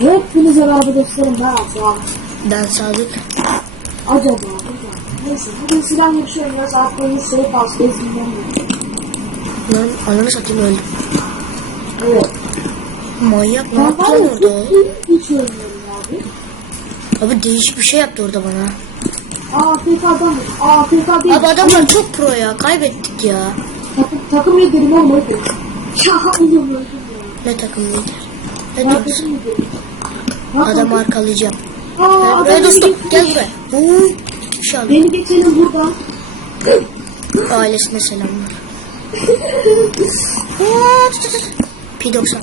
Hepinize merhaba dostlarım ben Aslan. Ben Sadık. Acaba, acaba. Neyse bugün silah yarışı oynuyoruz. Aklınız şey pas gezinden Lan ananı satayım öldüm. Evet. Manyak ne yaptı lan ya orada? hiç oynuyorum abi. Abi değişik bir şey yaptı orada bana. Aa AFK'dan mı? Aa AFK değil. Abi adamlar çok pro ya. Kaybettik ya. Takım, takım liderim öldüm. Ya öldüm ya. Ne takım lider? Ben Adam arkalayacağım. Aa beni dostum. Gel buraya. İki kişi aldı. Beni geçelim buradan. Ailesine selamlar. P90.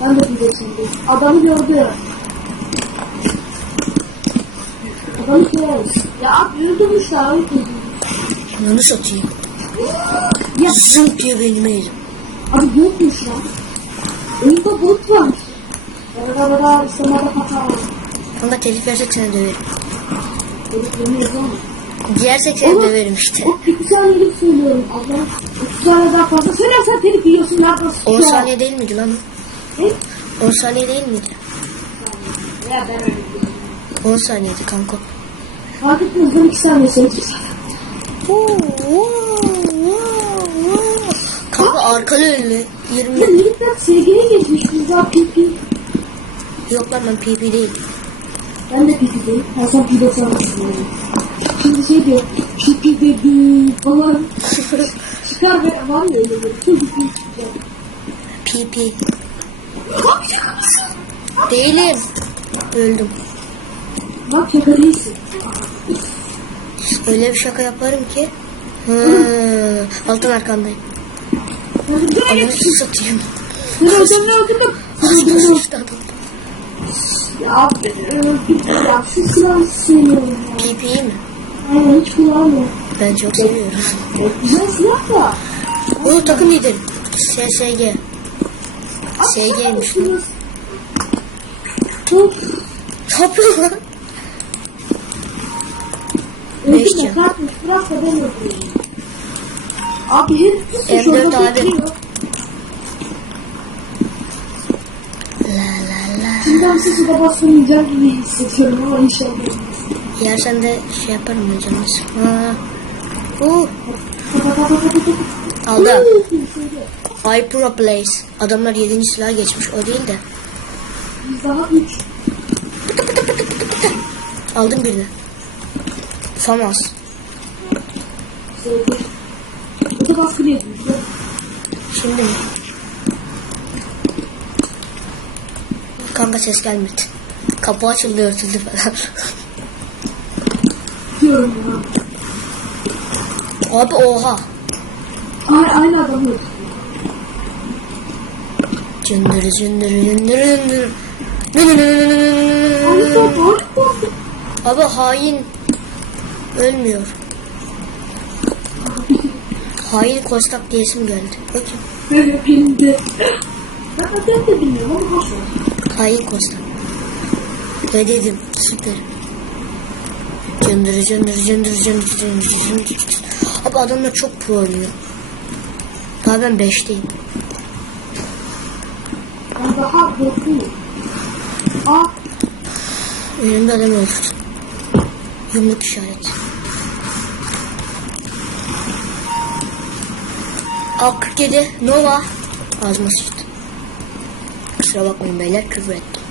Ben de bir geçelim. Adamı gördü. Adamı görüyoruz. Ya abi öldürmüşler. öldürmüşler. Ananı satayım. Ya Zınk diye beynime yedim. Abi yokmuş lan. Oyunda bot varmış. Arada arada istemede hata var. Kanka telif versek seni döverim. Giyersek seni döverim işte. O 2 saniyelik söylüyorum. Allah 2 saniye daha fazla söylersen telif yiyorsun. Nerede 10 saniye değil miydi lan? Ne? 10 saniye değil miydi? Ya ben öyle diyorum. 10 saniyeydi kanka. Fark etmez 2 saniye söyleyeceğiz. Kanka arkalı önlü. Ya 20. Melikler SG'ye geçmiş. Daha PP. Yok lan ben PP değil. Ben de PP değil. Ben sen P90 düşünüyorum. Şimdi şey diyor. PP dedi falan. Çıkar ve var ya öyle bir. Mısın? Değilim. Öldüm. Bak değilsin. Öyle bir şaka yaparım ki. Hı, altın arkandayım. Geçtim. satayım. Öldüm. Ağzıma Öldüm. sıçtı adam. Ya öldüm. Ya şu silahı. Ben çok seviyorum. Güzel silah da. Takım liderim. SSG. Çok Ne yapıyor lan? Beş öldüm can. ya. Kalkmış. Bırak da ben öldüreyim. Abi M4 orada abi. bekliyor. La. Şimdiden sesi de basmayacağım gibi hissediyorum ama inşallah. Yersen de şey yaparım hocam. Şöyle. I Pro Place. Adamlar 7. silah geçmiş. O değil de. Biz daha üç. Aldım birini. Famas. Etmiş. ya. Şimdi mi? Kanka ses gelmedi. Kapı açıldı örtüldü falan. Diyorum ya. Abi oha. Aynı, aynı cündürü cündürü. Abi sen doğru mu? Abi hain ölmüyor. Hain kostak diyesim geldi. Bakayım. Böyle filmde. Ben de bilmiyorum ama ver. Hain kostak. Ne dedim? Süper. Cündürü cündürü cündürü cündürü cündürü cündürü. Abi adamlar çok pro oynuyor. Daha ben 5'teyim. Ben daha dörtlüyüm. Aa, Önümde adam öldürdüm. Yumruk işareti. A47 Nova. Ağzıma sıçtı. Kusura bakmayın beyler küfür ettim.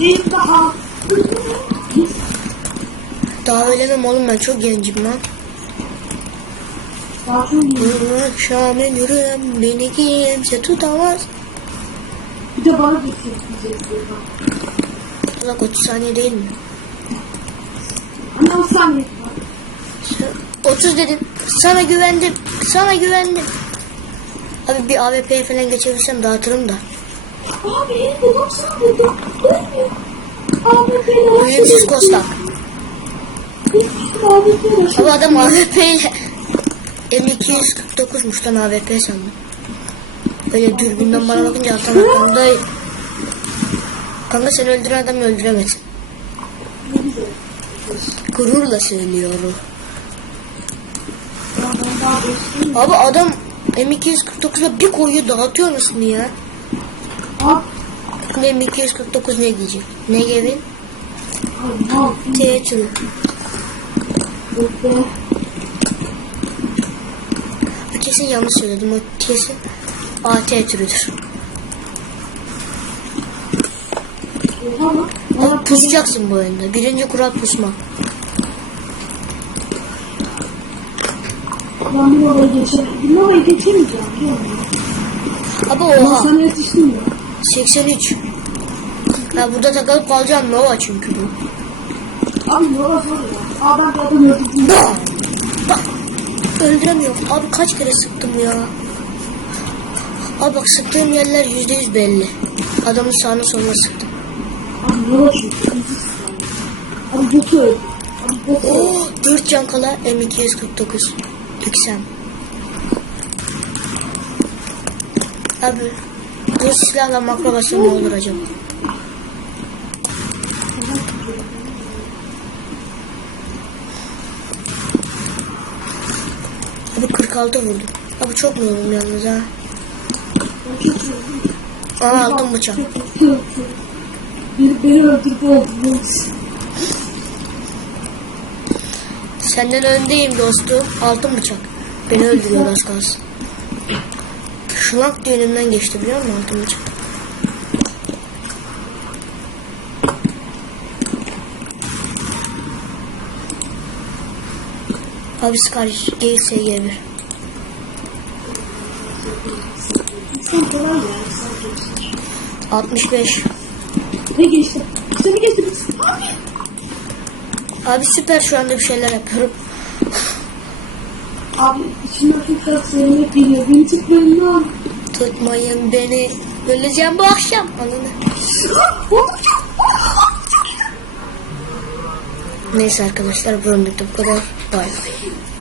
bir daha. Ölemem oğlum ben çok gencim lan. Bu akşam ölürüm beni kimse tutamaz. Bir de bana geçecek diyecek. Bak 30 saniye değil mi? Ama o saniye var. Sen- 30 dedim. Sana güvendim. Sana güvendim. Abi bir AWP falan geçebilsem dağıtırım da. Abi elinde 90 vurdum. Ölmüyor. Beni Ölümsüz kostak. Abi adam AWP ile M249'muş lan AWP sandım. Böyle dürbünden bana bakınca atan arkamda Kanka seni öldüren adamı öldüremez. Gururla söylüyorum. Abi adam M249'la bir koyuyor dağıtıyor anasını ya. Şimdi M249 ne diyecek? Ne yapayım? T türü. Yok be. Kesin yanlış söyledim. O kesin AT türüdür. Ama pusacaksın bu oyunda. Birinci kural pusma. Ben bir oraya geçemem. Bir oraya geçemeyeceğim. Abi Ben oha. sana yetiştim ya. 83. Ya burada takılıp kalacağım Nova çünkü bu. Abi yola zor ya. Aa ben adam öldürdüm. Bak. Öldüremiyorum. Abi kaç kere sıktım ya. Abi bak sıktığım yerler yüzde yüz belli. Adamın sağına soluna sıktım. Abi yola çünkü. Abi öldü. Abi öldü. Oo, 4 can kala M249. XM. Abi bu silahla makro basın ne olur acaba? Abi 46 vurdum. Abi çok vurdum yalnız ha? Aa aldım bıçak. Biri beni öldürdü oldu. Senden öndeyim dostum. Altın bıçak. Beni öldürüyor az kalsın. Şumak diye önümden geçti biliyor musun altın bıçak? Abi Scar GSG1. İnsan kolay ya. insan geçti. 65. Ne geçti? Seni geçti. Abi. Abi süper şu anda bir şeyler yapıyorum. Abi tekrar söylemek geliyor. Beni tıklarından. Tutmayın beni. Öleceğim bu akşam. Anladın Neyse arkadaşlar bu bölümlükte bu kadar. Bay bay.